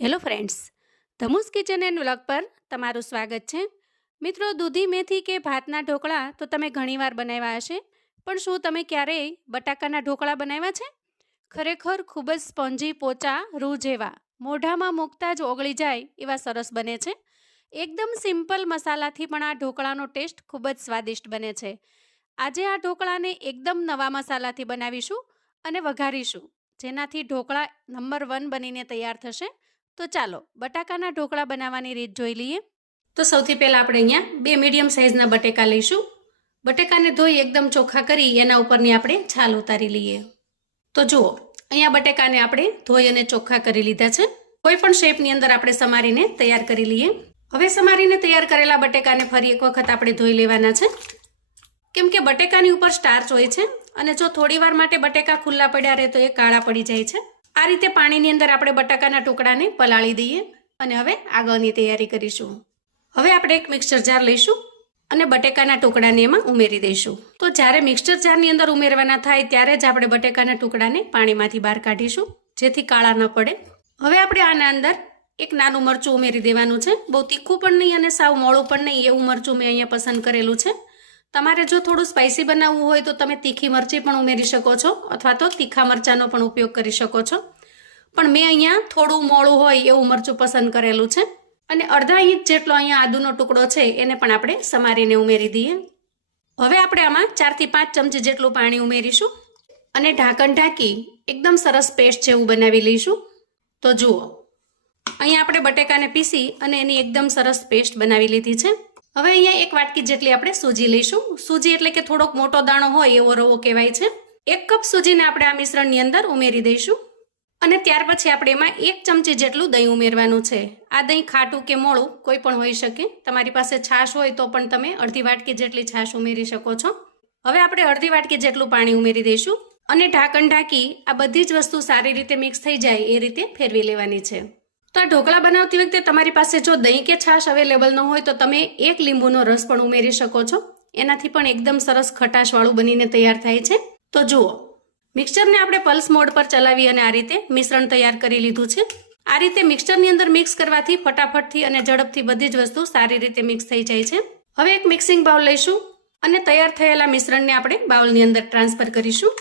Hello friends, ધમુસ kitchen and vlog પર તમારું સ્વાગત છે. મિત્રો, દૂધી, મેથી કે ભાતના ઢોકળા તો તમે ઘણીવાર બનાવ્યા હશે, પણ શું તમે ક્યારેય બટાકાના ઢોકળા બનાવ્યા છે? ખરેખર ખૂબ જ સ્પોન્જી પોચા રૂ જેવા, મોઢામાં મૂકતા જ ઓગળી જાય એવા સરસ બને છે. એકદમ સિમ્પલ મસાલાથી પણ આ ઢોકળાનો ટેસ્ટ ખૂબ જ સ્વાદિષ્ટ બને છે. આજે આ ઢોકળાને એકદમ નવા મસાલાથી બનાવીશું અને વઘારીશું, જેનાથી ઢોકળા નંબર વન બનીને તૈયાર થશે. તો ચાલો, બટાકાના ઢોકળા બનાવવાની રીત જોઈ લઈએ. તો સૌથી પહેલાં આપણે અહીંયા બે મીડિયમ સાઇઝના બટેકા લઈશું. બટેકાને ધોઈ એકદમ ચોખ્ખા કરી એના ઉપરની આપણે છાલ ઉતારી લઈએ. તો જુઓ, અહીંયા બટેકાને આપણે ધોઈ અને ચોખ્ખા કરી લીધા છે. કોઈ પણ શેપની અંદર આપણે સમારીને તૈયાર કરી લઈએ. હવે સમારીને તૈયાર કરેલા બટેકાને ફરી એક વખત આપણે ધોઈ લેવાના છે. કેમ કે બટેકાની ઉપર સ્ટાર્ચ હોય છે અને જો થોડી વાર માટે બટેકા ખુલ્લા પડ્યા રહે તો એ કાળા પડી જાય છે. આ રીતે પાણીની અંદર આપણે બટાકાના ટુકડાને પલાળી દઈએ અને હવે આગળની તૈયારી કરીશું. હવે આપણે એક મિક્સર જાર લઈશું અને બટેકાના ટુકડાને એમાં ઉમેરી દઈશું. તો જ્યારે મિક્સર જારની અંદર ઉમેરવાના થાય ત્યારે જ આપણે બટેકાના ટુકડાને પાણીમાંથી બહાર કાઢીશું, જેથી કાળા ન પડે. હવે આપણે આના અંદર એક નાનું મરચું ઉમેરી દેવાનું છે. બહુ તીખું પણ નહીં અને સાવ મોળું પણ નહીં, એવું મરચું મેં અહીંયા પસંદ કરેલું છે. તમારે જો થોડું સ્પાઇસી બનાવવું હોય તો તમે તીખી મરચી પણ ઉમેરી શકો છો, અથવા તો તીખા મરચાંનો પણ ઉપયોગ કરી શકો છો. પણ મેં અહીંયા થોડું મોળું હોય એવું મરચું પસંદ કરેલું છે. અને અડધા ઇંચ જેટલો અહીંયા આદુનો ટુકડો છે, એને પણ આપણે સમારીને ઉમેરી દઈએ. હવે આપણે આમાં ચારથી પાંચ ચમચી જેટલું પાણી ઉમેરીશું અને ઢાંકણ ઢાંકી એકદમ સરસ પેસ્ટ જેવું બનાવી લઈશું. તો જુઓ, અહીંયા આપણે બટેકાને પીસી અને એની એકદમ સરસ પેસ્ટ બનાવી લીધી છે. હવે અહીંયા એક વાટકી જેટલી આપણે સૂજી લઈશું. સૂજી એટલે કે થોડોક મોટો દાણો હોય એવો રવો કહેવાય છે. એક કપ સૂજીને આપણે આ મિશ્રણની અંદર ઉમેરી દઈશું. અને ત્યાર પછી આપણે એમાં એક ચમચી જેટલું દહીં ઉમેરવાનું છે. આ દહીં ખાટું કે મોળું કોઈ પણ હોઈ શકે. તમારી પાસે છાશ હોય તો પણ તમે અડધી વાટકી જેટલી છાશ ઉમેરી શકો છો. હવે આપણે અડધી વાટકી જેટલું પાણી ઉમેરી દઈશું. અને ઢાંકણ ઢાંકી આ બધી જ વસ્તુ સારી રીતે મિક્સ થઈ જાય એ રીતે ફેરવી લેવાની છે. તો આ ઢોકળા બનાવતી વખતે તમારી પાસે જો દહીં કે છાશ અવેલેબલ ન હોય તો તમે એક લીંબુનો રસ પણ ઉમેરી શકો છો. એનાથી પણ એકદમ સરસ ખટાશવાળું બનીને તૈયાર થાય છે. તો જુઓ મિક્સરને આપણે પલ્સ મોડ પર ચલાવી અને આ રીતે મિશ્રણ તૈયાર કરી લીધું છે. આ રીતે મિક્સરની અંદર મિક્સ કરવાથી ફટાફટથી અને ઝડપથી બધી જ વસ્તુ સારી રીતે મિક્સ થઈ જાય છે. હવે એક મિક્સિંગ બાઉલ લઈશું અને તૈયાર થયેલા મિશ્રણને આપણે બાઉલની અંદર ટ્રાન્સફર કરીશું.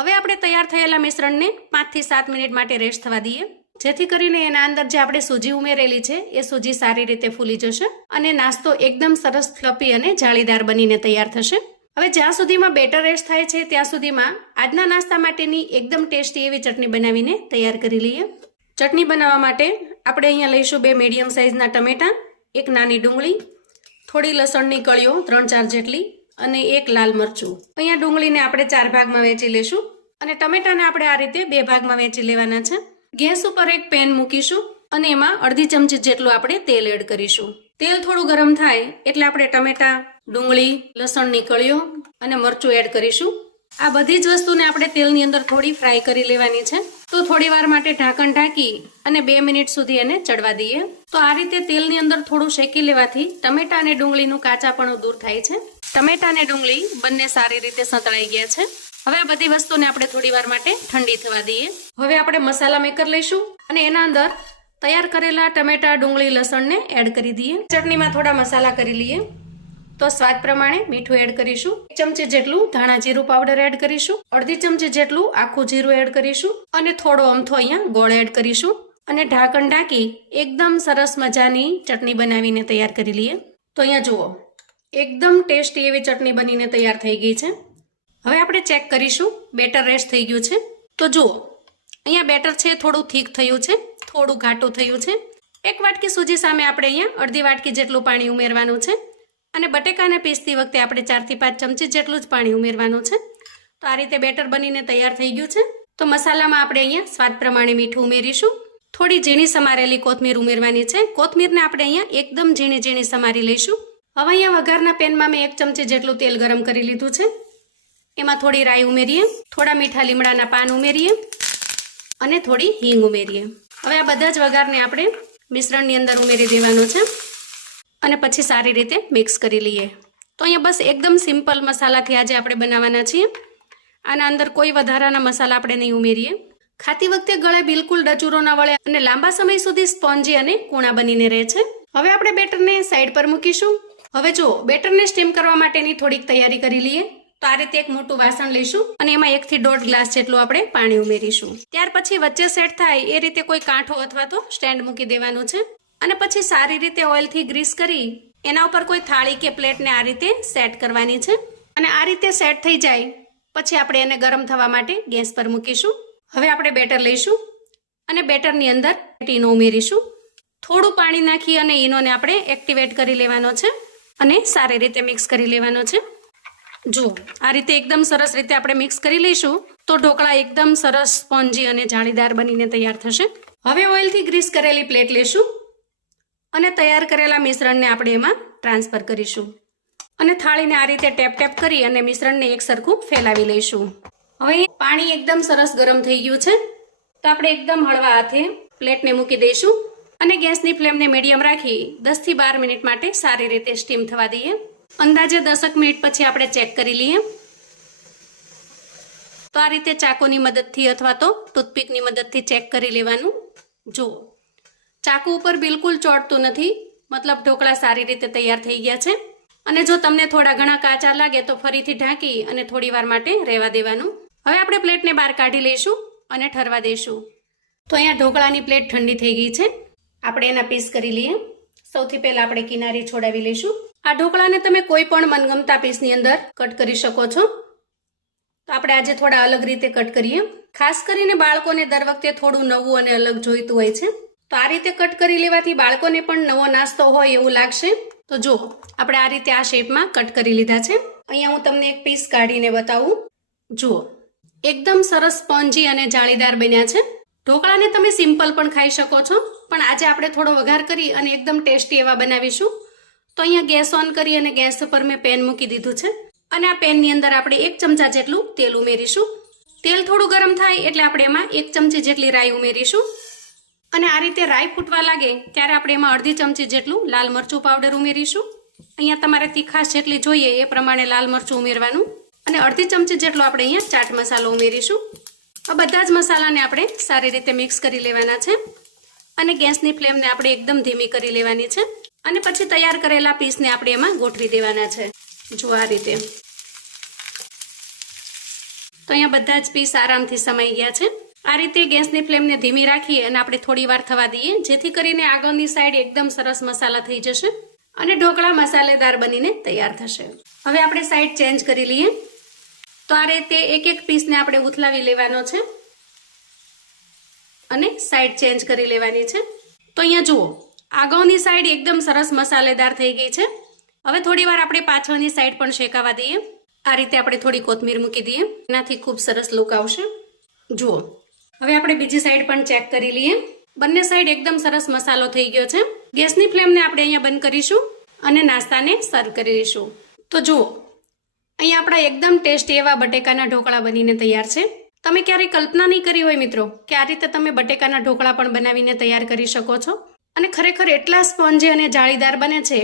હવે આપણે તૈયાર થયેલા મિશ્રણને પાંચથી સાત મિનિટ માટે રેસ્ટ થવા દઈએ. જેથી કરીને એના અંદર જે આપણે સૂજી ઉમેરેલી છે, એ સૂજી સારી રીતે ફૂલી જશે અને નાસ્તો એકદમ સરસ ફ્લપી અને જાળીદાર બનીને તૈયાર થશે. હવે જ્યાં સુધીમાં બેટર રેસ્ટ થાય છે, ત્યાં સુધીમાં આજના નાસ્તા માટેની એકદમ ટેસ્ટી એવી ચટણી બનાવીને તૈયાર કરી લઈએ. ચટણી બનાવવા માટે આપણે અહીંયા લઈશું બે મીડિયમ સાઇઝના ટમેટાં, એક નાની ડુંગળી, થોડી લસણની કળીઓ ત્રણ ચાર જેટલી અને એક લાલ મરચું. અહીંયા ડુંગળીને આપણે ચાર ભાગમાં વેચી લેશું અને ટમેટાને આપણે આ રીતે બે ભાગમાં વેચી લેવાના છે. ગેસ ઉપર એક પેન મૂકીશું અને એમાં અડધી ચમચી જેટલું આપણે તેલ એડ કરીશું. તેલ થોડું ગરમ થાય એટલે આપણે ટમેટા, ડુંગળી, લસણની કળીઓ અને મરચું એડ કરીશું. આ બધી જ વસ્તુને આપણે તેલની અંદર થોડી ફ્રાય કરી લેવાની છે. તો થોડી વાર માટે ઢાંકણ ઢાંકી અને બે મિનિટ સુધી એને ચડવા દઈએ. તો આ રીતે તેલની અંદર થોડું શેકી લેવાથી ટમેટા અને ડુંગળીનું કાચાપણું દૂર થાય છે. ટમેટા અને ડુંગળી બંને સારી રીતે સંતળાઈ ગયા છે. હવે આ બધી વસ્તુને આપણે થોડી વાર માટે ઠંડી થવા દઈએ. હવે આપણે મસાલા મેકર લઈશું અને એના અંદર તૈયાર કરેલા ટમેટા, ડુંગળી, લસણને એડ કરી દઈએ. ચટણીમાં થોડા મસાલા કરી લઈએ. તો સ્વાદ પ્રમાણે મીઠું એડ કરીશું. એક ચમચી જેટલું ધાણા જીરું પાવડર એડ કરીશું. અડધી ચમચી જેટલું આખું જીરું એડ કરીશું. અને થોડો અમથો અહીંયા ગોળ એડ કરીશું. અને ઢાંકણ ઢાંકી એકદમ સરસ મજાની ચટણી બનાવીને તૈયાર કરી લઈએ. તો અહીંયા જુઓ, એકદમ ટેસ્ટી એવી ચટણી બનીને તૈયાર થઈ ગઈ છે. હવે આપણે ચેક કરીશું બેટર રેસ્ટ થઈ ગયું છે. તો જુઓ, અહીંયા બેટર છે, થોડું થીક થયું છે, થોડું ઘાટું થયું છે. એક વાટકી સૂજી સામે આપણે અહીંયા અડધી વાટકી જેટલું પાણી ઉમેરવાનું છે. અને બટેકાને પીસતી વખતે આપણે ચારથી પાંચ ચમચી જેટલું જ પાણી ઉમેરવાનું છે. તો આ રીતે બેટર બનીને તૈયાર થઈ ગયું છે. તો મસાલામાં આપણે અહીંયા સ્વાદ પ્રમાણે મીઠું ઉમેરીશું. થોડી ઝીણી સમારેલી કોથમીર ઉમેરવાની છે. કોથમીરને આપણે અહીંયા એકદમ ઝીણી ઝીણી સમારી લઈશું. હવે અહીંયા વઘારના પેનમાં મેં એક ચમચી જેટલું તેલ ગરમ કરી લીધું છે. એમાં થોડી રાઈ ઉમેરીએ, થોડા મીઠા લીમડાના પાન ઉમેરીએ અને થોડી હિંગ ઉમેરીએ. હવે આ બધા જ વઘારને આપણે મિશ્રણની અંદર ઉમેરી દેવાનો છે અને પછી સારી રીતે મિક્સ કરી લઈએ. તો અહીંયા બસ એકદમ સિમ્પલ મસાલાથી આજે આપણે બનાવવાના છીએ. આના અંદર કોઈ વધારાના મસાલા આપણે નહીં ઉમેરીએ. ખાતી વખતે ગળે બિલકુલ ડચુરો ના વળે અને લાંબા સમય સુધી સ્પોન્જી અને કૂણા બનીને રહે છે. હવે આપણે બેટરને સાઈડ પર મૂકીશું. હવે જો બેટરને સ્ટીમ કરવા માટેની થોડીક તૈયારી કરી લઈએ. તો આ રીતે એક મોટું વાસણ લઈશું અને એમાં એકથી દોઢ ગ્લાસ જેટલું આપણે પાણી ઉમેરીશું. ત્યાર પછી વચ્ચે સેટ થાય એ રીતે કોઈ કાંઠો અથવા તો સ્ટેન્ડ મૂકી દેવાનું છે. અને પછી સારી રીતે ઓઇલથી ગ્રીસ કરી એના ઉપર કોઈ થાળી કે પ્લેટને આ રીતે સેટ કરવાની છે. અને આ રીતે સેટ થઈ જાય પછી આપણે એને ગરમ થવા માટે ગેસ પર મૂકીશું. હવે આપણે બેટર લઈશું અને બેટરની અંદર ઈનો ઉમેરીશું. થોડું પાણી નાખી અને ઈનોને આપણે એક્ટિવેટ કરી લેવાનો છે અને સારી રીતે મિક્સ કરી લેવાનો છે. જુઓ, આ રીતે એકદમ સરસ રીતે આપણે મિક્સ કરી લઈશું. તો ઢોકળા એકદમ સરસ સ્પોન્જી અને જાળીદાર બનીને તૈયાર થશે. હવે ઓઇલથી ગ્રીસ કરેલી પ્લેટ લેશું અને તૈયાર કરેલા મિશ્રણને આપણે એમાં ટ્રાન્સફર કરીશું. અને થાળીને આ રીતે ટેપ ટેપ કરી અને મિશ્રણને એક સરખું ફેલાવી લઈશું. હવે પાણી એકદમ સરસ ગરમ થઈ ગયું છે. તો આપણે એકદમ હળવા હાથે પ્લેટને મૂકી દઈશું. અને ગેસની ફ્લેમને મીડિયમ રાખી દસથી બાર મિનિટ માટે સારી રીતે સ્ટીમ થવા દઈએ. અંદાજે દસક મિનિટ પછી આપણે ચેક કરી લઈએ. તો આ રીતે ચાકુની મદદથી અથવા તો ટૂથપીકની મદદથી ચેક કરી લેવાનું. જુઓ. ચાકુ ઉપર બિલકુલ ચોટતું નથી. મતલબ ઢોકળા સારી રીતે તૈયાર થઈ ગયા છે. અને જો તમને થોડા ઘણા કાચા લાગે તો ફરીથી ઢાંકી અને થોડી વાર માટે રહેવા દેવાનું. હવે આપણે પ્લેટને બહાર કાઢી લઈશું અને ઠરવા દઈશું. તો અહીંયા ઢોકળાની પ્લેટ ઠંડી થઈ ગઈ છે. આપણે એના પીસ કરી લઈએ. સૌથી પહેલાં આપણે કિનારી છોડાવી લઈશું. આ ઢોકળાને તમે કોઈ પણ મનગમતા પીસની અંદર કટ કરી શકો છો. તો આપણે આજે થોડા અલગ રીતે કટ કરીએ. ખાસ કરીને બાળકોને દર વખતે થોડું નવું અને અલગ જોઈતું હોય છે. તો આ રીતે કટ કરી લેવાથી બાળકોને પણ નવો નાસ્તો હોય એવું લાગશે. તો જો, આપણે આ રીતે આ શેપમાં કટ કરી લીધા છે. અહીંયા હું તમને એક પીસ કાઢીને બતાવું. જુઓ, એકદમ સરસ સ્પોન્જી અને જાળીદાર બન્યા છે. ઢોકળાને તમે સિમ્પલ પણ ખાઈ શકો છો. પણ આજે આપણે થોડો વઘાર કરી અને એકદમ ટેસ્ટી એવા બનાવીશું. તો અહીંયા ગેસ ઓન કરી અને ગેસ ઉપર મેં પેન મૂકી દીધું છે. અને આ પેનની અંદર આપણે એક ચમચા જેટલું તેલ ઉમેરીશું. તેલ થોડું ગરમ થાય એટલે આપણે એમાં એક ચમચી જેટલી રાઈ ઉમેરીશું. અને આ રીતે રાઈ ફૂટવા લાગે ત્યારે આપણે એમાં અડધી ચમચી જેટલું લાલ મરચું પાવડર ઉમેરીશું. અહીંયા તમારે તીખાશ જેટલી જોઈએ એ પ્રમાણે લાલ મરચું ઉમેરવાનું. અને અડધી ચમચી જેટલો આપણે અહીંયા ચાટ મસાલો ઉમેરીશું. આ બધા જ મસાલાને આપણે સારી રીતે મિક્સ કરી લેવાના છે. અને ગેસની ફ્લેમને આપણે એકદમ ધીમી કરી લેવાની છે. અને પછી તૈયાર કરેલા પીસને આપણે એમાં ગોઠવી દેવાના છે. જો આ રીતે. તો અહીંયા બધા જ પીસ આરામથી સમાઈ ગયા છે. આ રીતે ગેસની ફ્લેમને ધીમી રાખીએ અને આપણે થોડી વાર થવા દઈએ, જેથી કરીને આગળની સાઈડ એકદમ સરસ મસાલા થઈ જશે અને ઢોકળા મસાલેદાર બનીને તૈયાર થશે. હવે આપણે સાઈડ ચેન્જ કરી લઈએ. તો આ રીતે એક એક પીસને આપણે ઉથલાવી લેવાનો છે. અને સાઈડ ચેન્જ કરી લેવાની છે. તો અહીંયા જુઓ. આગળની સાઈડ એકદમ સરસ મસાલેદાર થઈ ગઈ છે. હવે થોડી વાર આપણે પાછળની સાઈડ પણ શેકાવા દઈએ. આ રીતે આપણે થોડી કોથમીર મૂકી દઈએ. એનાથી ખૂબ સરસ લુક આવશે. જુઓ. હવે આપણે બીજી સાઈડ પણ ચેક કરી લઈએ. બંને સાઈડ એકદમ સરસ મસાલો થઈ ગયો છે. ગેસની ફ્લેમને આપણે અહીંયા બંધ કરીશું અને નાસ્તાને સર્વ કરી લઈશું. તો જુઓ. અહીંયા આપણા એકદમ ટેસ્ટી એવા બટેકાના ઢોકળા બનીને તૈયાર છે. તમે ક્યારેય કલ્પના નહીં કરી હોય મિત્રો કે આ રીતે તમે બટેકાના ઢોકળા પણ બનાવીને તૈયાર કરી શકો છો. અને ખરેખર એટલા સ્પોન્જી અને જાળીદાર બને છે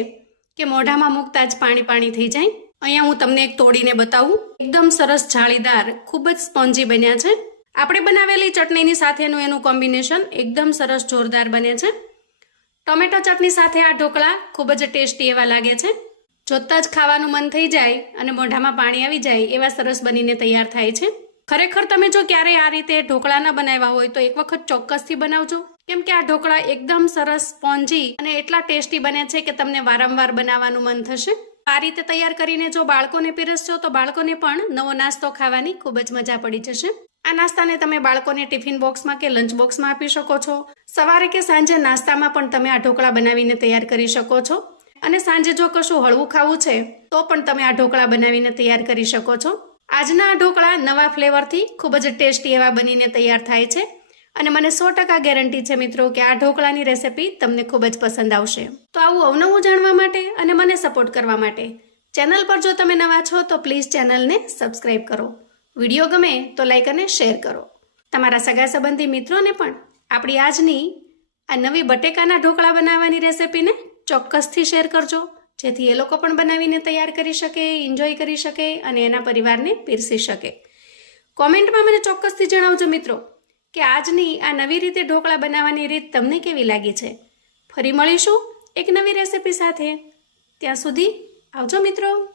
કે મોઢામાં મૂકતા જ પાણી પાણી થઈ જાય. અહીંયા હું તમને એક તોડીને બતાવું. એકદમ સરસ જાળીદાર, ખૂબ જ સ્પોન્જી બન્યા છે. આપણે બનાવેલી ચટણીની સાથેનું એનું કોમ્બિનેશન એકદમ સરસ જોરદાર બને છે. ટોમેટો ચટણી સાથે આ ઢોકળા ખૂબ જ ટેસ્ટી એવા લાગે છે. જોતાં જ ખાવાનું મન થઈ જાય અને મોઢામાં પાણી આવી જાય એવા સરસ બનીને તૈયાર થાય છે. ખરેખર તમે જો ક્યારેય આ રીતે ઢોકળા ન બનાવ્યા હોય તો એક વખત ચોક્કસથી બનાવજો. કેમ કે આ ઢોકળા એકદમ સરસ, સ્પોન્જી અને એટલા ટેસ્ટી બને છે કે તમને વારંવાર બનાવવાનું મન થશે. આ રીતે તૈયાર કરીને જો બાળકોને પીરસશો તો બાળકોને પણ નવો નાસ્તો ખાવાની ખૂબ જ મજા પડી જશે. આ નાસ્તાને તમે બાળકોને ટિફિન બોક્સમાં કે લંચ બોક્સમાં આપી શકો છો. સવારે કે સાંજે નાસ્તામાં પણ તમે આ ઢોકળા બનાવીને તૈયાર કરી શકો છો. અને સાંજે જો કશું હળવું ખાવું છે, તો પણ તમે આ ઢોકળા બનાવીને તૈયાર કરી શકો છો. આજના આ ઢોકળા નવા ફ્લેવરથી ખૂબ જ ટેસ્ટી એવા બનીને તૈયાર થાય છે. અને મને સો ટકા ગેરંટી છે મિત્રો કે આ ઢોકળાની રેસિપી તમને ખૂબ જ પસંદ આવશે. તો આવું અવનવું જાણવા માટે અને મને સપોર્ટ કરવા માટે ચેનલ પર જો તમે નવા છો તો પ્લીઝ ચેનલને સબસ્ક્રાઇબ કરો. વીડિયો ગમે તો લાઈક અને શેર કરો. તમારા સગા સંબંધી મિત્રોને પણ આપણી આજની આ નવી બટેકાના ઢોકળા બનાવવાની રેસિપીને ચોક્કસથી શેર કરજો. જેથી એ લોકો પણ બનાવીને તૈયાર કરી શકે એન્જોય કરી શકે અને એના પરિવારને પીરસી શકે. કોમેન્ટમાં મને ચોક્કસથી જણાવજો મિત્રો. કે આજની આ નવી રીતે ઢોકળા બનાવવાની રીત તમને કેવી લાગી છે? ફરી મળીશું એક નવી રેસિપી સાથે. ત્યાં સુધી આવજો મિત્રો.